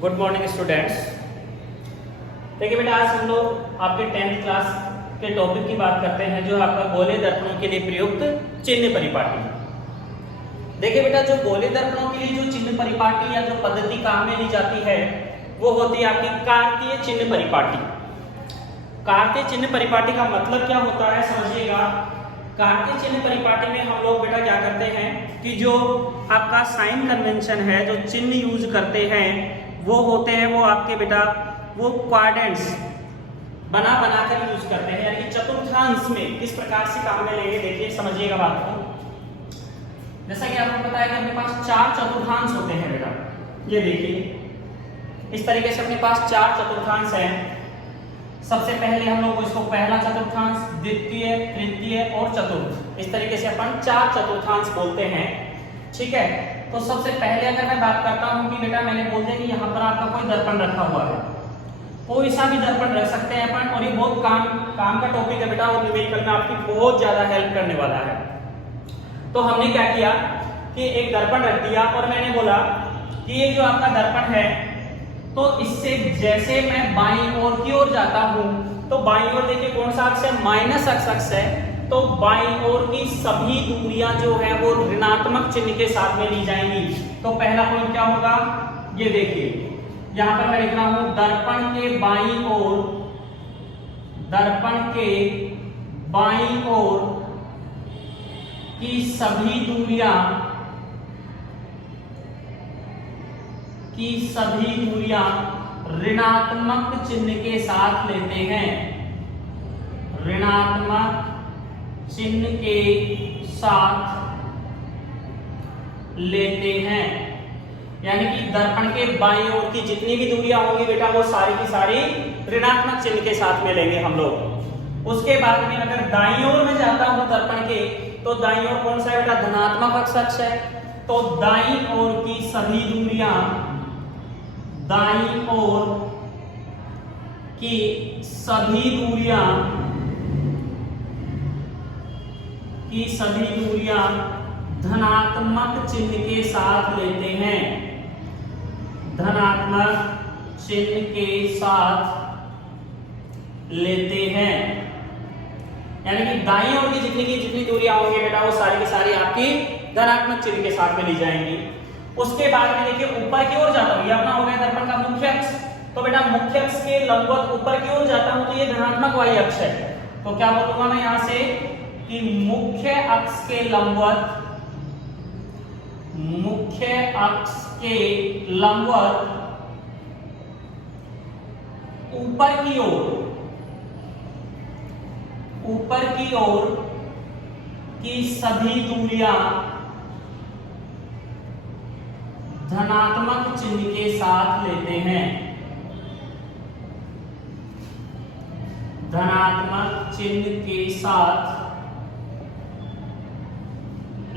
Good morning students. देखिए बेटा, आज हम लोग आपके 10th क्लास के टॉपिक की बात करते हैं जो आपका गोले दर्पणों के लिए प्रयुक्त चिन्ह परिपाटी। देखिए बेटा, जो गोले दर्पणों के लिए जो चिन्ह परिपाटी या जो पद्धति काम में ली जाती है वो होती है आपकी कार्तीय चिन्ह परिपाटी। कार्तीय चिन्ह परिपाटी का मतलब क्या होता है समझिएगा। कार्तीय चिन्ह परिपाटी में हम लोग बेटा क्या करते हैं कि जो आपका साइन कन्वेंशन है, जो चिन्ह यूज करते हैं वो होते हैं वो आपके बेटा वो क्वाड्रेंट्स बना कर यूज करते हैं, यानी कि चतुर्थांश में किस प्रकार से काम में लेंगे। देखिए समझिएगा बात को। जैसा कि आपको पता है कि अपने पास 4 चतुर्थांश होते हैं बेटा। ये देखिए इस तरीके से अपने पास 4 चतुर्थांश हैं। सबसे पहले हम लोग इसको पहला चतुर्थांश, द्वितीय, तृतीय और चतुर्थ, इस तरीके से अपन 4 चतुर्थांश बोलते हैं। ठीक है, तो सबसे पहले अगर मैं बात करता हूं कि बेटा मैंने बोल दिया कि यहाँ पर आपका कोई दर्पण रखा हुआ है, कोई सा भी दर्पण रख सकते हैं अपन, और ये बहुत काम का टॉपिक है बेटा, और न्यूमेरिकल में आपकी बहुत ज्यादा हेल्प करने वाला है। तो हमने क्या किया कि एक दर्पण रख दिया और मैंने बोला कि ये जो आपका दर्पण है तो इससे जैसे मैं बाईं ओर की ओर जाता हूं तो बाईं ओर देखिए कौन सा अक्ष है, माइनस अक्ष है, तो बाईं ओर की सभी दूरियां जो है वो ऋणात्मक चिन्ह के साथ में ली जाएंगी। तो पहला पॉइंट क्या होगा, ये देखिए यहां पर मैं लिख रहा हूं दर्पण के बाईं ओर, दर्पण के बाईं ओर की सभी दूरियां ऋणात्मक चिन्ह के साथ लेते हैं, ऋणात्मक चिन्ह के साथ लेते हैं। यानी कि दर्पण के बाईं ओर की जितनी भी दूरियां होंगी बेटा वो सारी की सारी ऋणात्मक चिन्ह के साथ में लेंगे हम लोग। उसके बाद में अगर दाईं ओर में जाता हूं दर्पण के, तो दाईं ओर कौन सा है बेटा, धनात्मक अक्ष है, तो दाईं ओर की सभी दूरियां, दाईं ओर की सभी दूरियां धनात्मक चिन्ह के साथ लेते हैं, धनात्मक चिन्ह के साथ लेते हैं। यानी कि दाईं ओर की जितनी दूरियां होंगी बेटा वो सारी की सारी आपकी धनात्मक चिन्ह के साथ में ली जाएंगी। उसके बाद में देखिए ऊपर की ओर जाता हूं, ये अपना हो गया दर्पण का मुख्य अक्ष, तो बेटा मुख्य अक्ष के लंबवत ऊपर की ओर जाता हूं तो ये धनात्मक वाई अक्ष है, तो क्या बोलूंगा मैं यहां से कि मुख्य अक्ष के लंबवत ऊपर की ओर की सभी दूरियां धनात्मक चिन्ह के साथ लेते हैं, धनात्मक चिन्ह के साथ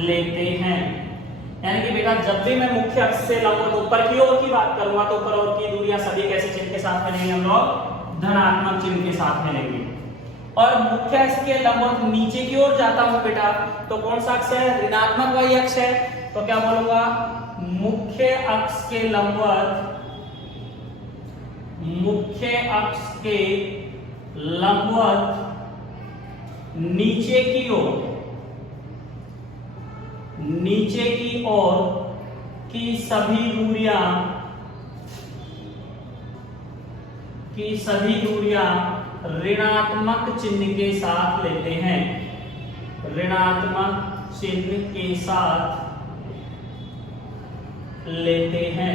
लेते हैं। यानी कि बेटा जब भी मैं मुख्य अक्ष से लंबवत ऊपर की ओर की बात करूंगा तो ऊपर ओर की दूरियां सभी कैसे चिन्ह के साथ में लेंगे हम लोग, धनात्मक चिन्ह के साथ में लेंगे। और मुख्य अक्ष के लंबवत नीचे की ओर जाता हूं बेटा तो कौन सा अक्ष है, ऋणात्मक वाई अक्ष है, तो क्या बोलूंगा मुख्य अक्ष के लंबवत नीचे की ओर की सभी दूरियां ऋणात्मक चिन्ह के साथ लेते हैं, ऋणात्मक चिन्ह के साथ लेते हैं।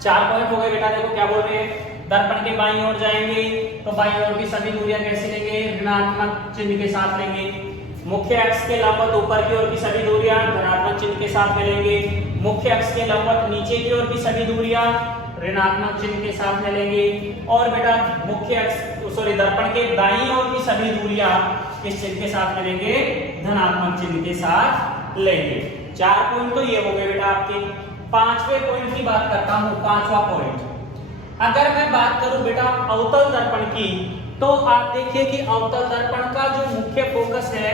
4 पॉइंट हो गए बेटा। देखो क्या बोल रहे हैं, दर्पण के बाईं ओर जाएंगे तो बाईं ओर की सभी दूरियां कैसे लेंगे, ऋणात्मक चिन्ह के साथ लेंगे। मुख्य अक्ष के लंबवत ऊपर की ओर की सभी दूरियां धनात्मक चिन्ह के साथ में लेंगे। मुख्य अक्ष के लंबवत नीचे की ओर की सभी दूरियां ऋणात्मक चिन्ह के साथ में लेंगे। और बेटा दर्पण के दाईं ओर की सभी दूरियां किस चिन्ह के साथ में लेंगे, धनात्मक चिन्ह के साथ लेंगे। 4 पॉइंट तो ये हो गए बेटा आपके। 5वें पॉइंट की बात करता हूं। 5वां पॉइंट अगर मैं बात करूं बेटा अवतल दर्पण की, तो आप देखिए कि अवतल दर्पण का जो मुख्य फोकस है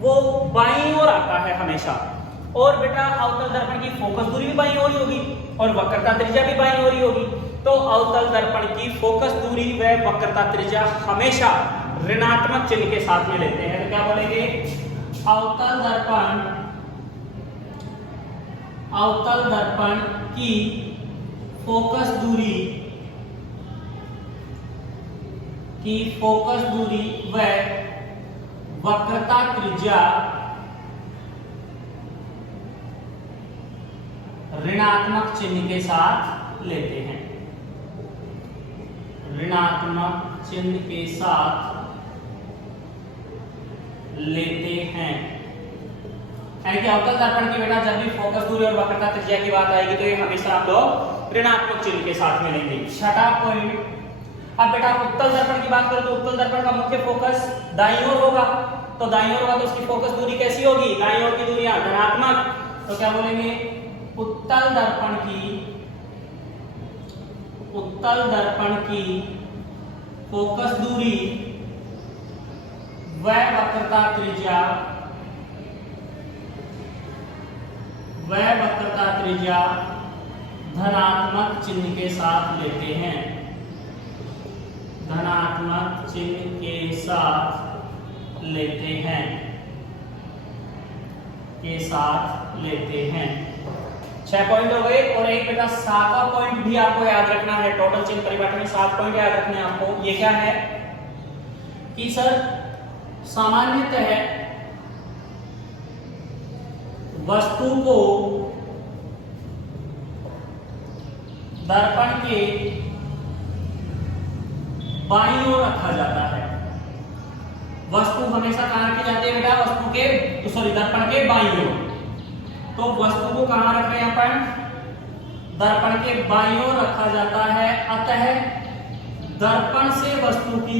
वो बाईं ओर आता है हमेशा। और बेटा अवतल दर्पण की फोकस दूरी भी बाईं ओर ही होगी और वक्रता त्रिज्या भी बाईं ओर ही होगी। तो अवतल दर्पण की फोकस दूरी व वक्रता त्रिज्या हमेशा ऋणात्मक चिन्ह के साथ में लेते हैं। तो क्या बोलेंगे, अवतल दर्पण की फोकस दूरी व वक्रता त्रिज्या ऋणात्मक चिन्ह के साथ लेते हैं। ऋणात्मक चिन्ह के साथ लेते हैं। यानी कि अवतल दर्पण की बेटा जब भी फोकस दूरी और वक्रता त्रिज्या की बात आएगी तो ये हमेशा आप लोग ऋणात्मक चिन्ह के साथ में लेंगे। छठा पॉइंट, अब बेटा उत्तल दर्पण की बात करें तो उत्तल दर्पण का मुख्य फोकस दाईं ओर होगा। तो दाईं ओर होगा तो उसकी फोकस दूरी कैसी होगी, दाईं ओर की दूरियां धनात्मक। तो क्या बोलेंगे, उत्तल दर्पण की फोकस दूरी व वक्रता त्रिज्या धनात्मक चिन्ह के साथ लेते हैं। धनात्मक चिन्ह के साथ लेते हैं। 6 पॉइंट हो गए और एक बेटा 7वां पॉइंट भी आपको याद रखना है। टोटल चिन्ह परिपाटी में 7 पॉइंट याद रखने हैं आपको। ये क्या है कि सर सामान्यतः वस्तु को दर्पण के बाईं ओर रखा जाता है। वस्तु हमेशा कहां रखी जाती है बेटा, दर्पण के बाईं ओर। तो वस्तु को कहां रख रहे हैं अपन, दर्पण के बाईं ओर रखा जाता है। अतः दर्पण से वस्तु की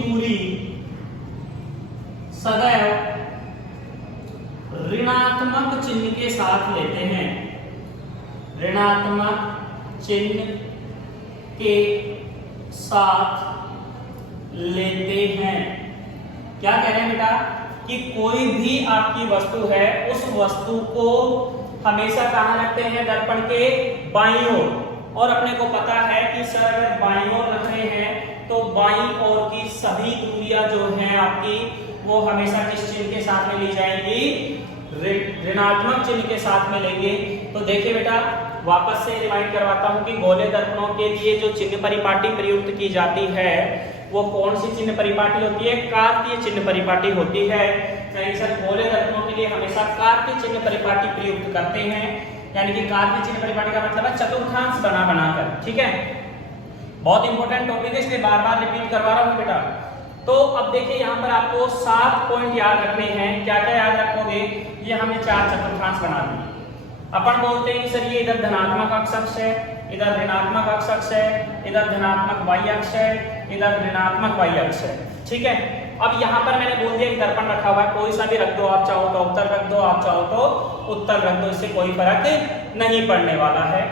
दूरी सदैव ऋणात्मक चिन्ह के साथ लेते हैं। ऋणात्मक चिन्ह के साथ लेते हैं। क्या कह रहे हैं बेटा कि कोई भी आपकी वस्तु है, उस वस्तु को हमेशा कहां रखते हैं, दर्पण के बाईं ओर। और अपने को पता है कि सर अगर बाईं ओर रख रहे हैं तो बाईं ओर की सभी दूरियां जो हैं आपकी वो हमेशा किस चिन्ह के साथ में ली जाएंगी, ऋणात्मक चिन्ह के साथ में लेंगे। तो देखिए बेटा वापस से रिमाइंड करवाता हूं कि गोले दर्पणों के लिए जो चिन्ह परिपाटी प्रयुक्त की जाती है वो कौन सी चिन्ह परिपाटी होती है, कार्तीय चिन्ह परिपाटी होती है। यानी सर गोले दर्पणों के लिए हमेशा कार्तीय चिन्ह परिपाटी प्रयुक्त करते हैं। यानी कि कार्तीय चिन्ह परिपाटी का मतलब है चतुर्थांश बनाकर। ठीक है, बहुत इंपॉर्टेंट टॉपिक है इसलिए बार बार रिपीट करवा रहा हूं बेटा। तो अब देखिए यहाँ पर आपको 7 पॉइंट याद रखने हैं। क्या क्या याद रखोगे, ये हमने 4 चतुर्थांश बना दिए। अपन बोलते हैं सर ये इधर धनात्मक अक्ष है, इधर ऋणात्मक अक्ष है, इधर धनात्मक y अक्ष है, इधर ऋणात्मक y अक्ष है। ठीक है, अब यहाँ पर मैंने बोल दिया एक दर्पण रखा हुआ है, कोई सा भी रख दो, आप चाहो तो उत्तर रख दो, आप चाहो तो उत्तर रख दो, इससे कोई फर्क नहीं पड़ने वाला है।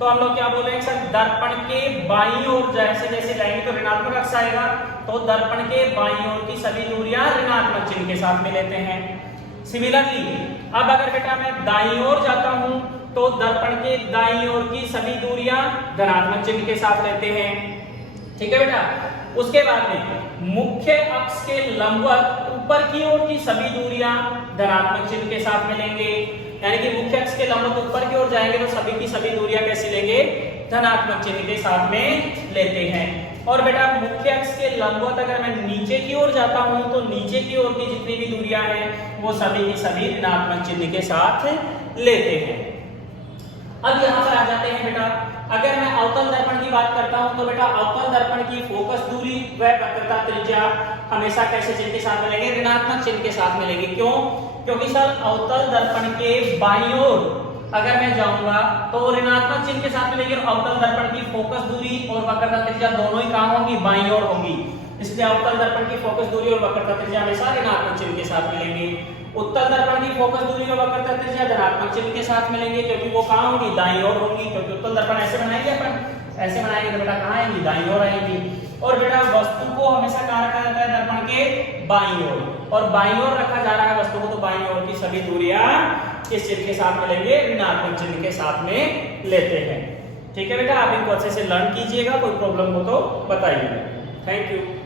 तो हम लोग क्या बोल रहे हैं सर, दर्पण के बाईं ओर जैसे जैसे जाएंगे तो ऋणात्मक अक्ष आएगा, तो दर्पण के बाईं ओर की सभी दूरियां ऋणात्मक चिन्ह के साथ में लेते हैं। सिमिलरली अब अगर बेटा मैं दाईं ओर जाता हूं तो दर्पण के दाईं ओर की सभी दूरियां धनात्मक चिन्ह के साथ लेते हैं। ठीक है बेटा, उसके बाद में मुख्य अक्ष के लंबवत ऊपर की ओर की सभी दूरियां धनात्मक चिन्ह के साथ में लेंगे। यानी कि मुख्य अक्ष के लंबवत ऊपर की ओर जाएंगे तो सभी की सभी दूरियां कैसे लेंगे, धनात्मक चिन्ह के साथ में लेते हैं। और बेटा मुख्य अक्ष के लंबवत अगर मैं नीचे की ओर जाता हूं तो नीचे की ओर की जितनी भी दूरियां हैं वो सभी की सभी ऋणात्मक चिन्ह के साथ लेते हैं। अब यहाँ पर आ जाते हैं बेटा, अगर मैं अवतल दर्पण की बात करता हूं तो बेटा अवतल दर्पण की फोकस दूरी व वक्रता त्रिज्या हमेशा कैसे चिन्ह के साथ में लेंगे, ऋणात्मक चिन्ह के साथ में लेंगे। क्यों? क्योंकि सर अवतल दर्पण के बाईं ओर अगर मैं जाऊंगा तो ऋणात्मक चिन्ह के साथ में लेंगे। अवतल दर्पण की फोकस दूरी और वक्रता त्रिज्या दोनों ही कहां होंगी, बाईं ओर होंगी। इसलिए अवतल दर्पण की फोकस दूरी और वक्रता त्रिज्या हमेशा ऋणात्मक चिन्ह के साथ में लेंगे। उत्तल दर्पण की फोकस दूरी और वक्रता त्रिज्या धनात्मक चिन्ह के साथ में लेंगे, क्योंकि वो कहां होंगी, दाईं ओर होंगी। क्योंकि उत्तल दर्पण ऐसे बनाएंगे अपन, ऐसे बनाएंगे तो बेटा कहां आएंगी, दाईं ओर आएंगी। और बेटा वस्तु को हमेशा कहां रखा जाता है, दर्पण के बाईं ओर, और बाईं ओर रखा जा रहा है वस्तु को, तो बाईं ओर की सभी दूरियां किस चिन्ह के साथ मिलेंगे, ऋणात्मक चिन्ह के साथ में लेते हैं। ठीक है बेटा, आप इनको अच्छे से लर्न कीजिएगा, कोई प्रॉब्लम हो तो बताइएगा। Thank you.